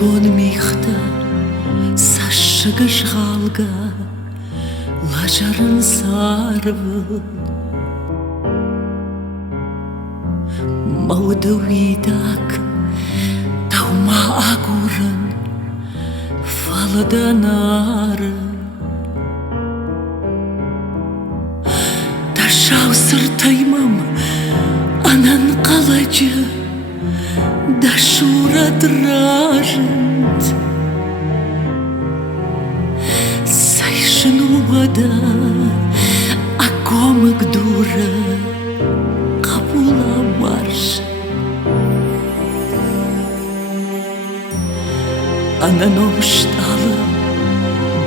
gon mihta saşıgış halga lajarın sarvı maudu vidak tauma agurın falada narı taşav sırtaymam anan qalacı дашура дражит Сайшину вода а комик дура Капула марш Она номштала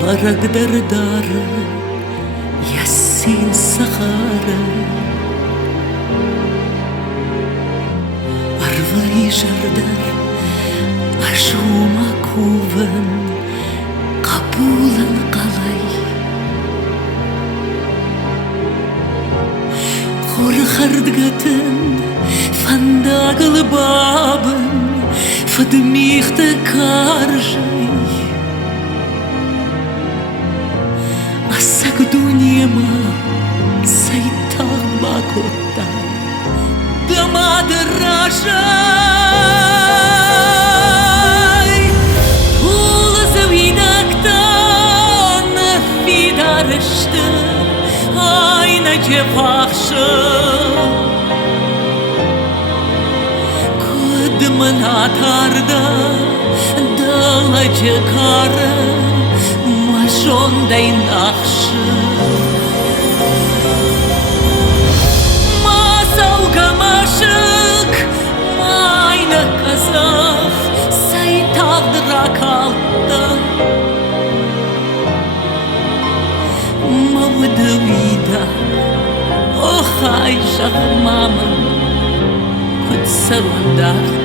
барагдардара Ясин сахара Arvării jardar Așuma cuvan Qapulan qalay Khor khardgatan Fandaql baban Fadmikhta karjay Asak dunyama Saytaq bakotta Dama drajay Pul zavidaktan fidarıştı Ayna cefakşı Kudman atarda Dalacı karı Maşonday nakşı Aşık mayna kazaf say tağdıra kaldı Mavdı vida oh ay şahmamın kutsarundardı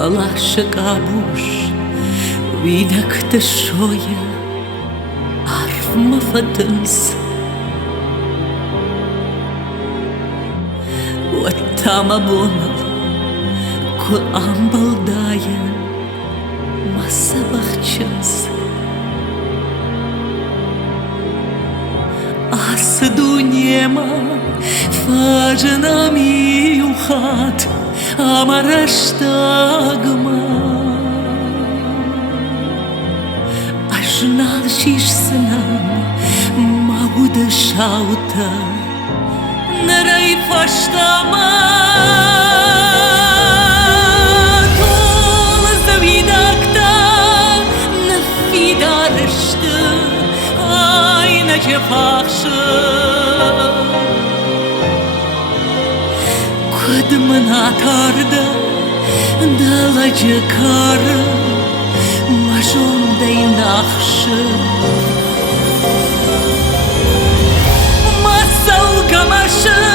Balaşık abuş Vidak da şoya Arfma fatıns Vattama bonal Ku ambaldaya Masa bahças As dunyema Fajna miuhat Амараштагма Ажнал шишсынам Мауда шаута Нарай фаштама Тол завидакта Нафидарышты Айна чефахшы Kudman atarda Dalacı karı Majonday nakşı Masal gamaşı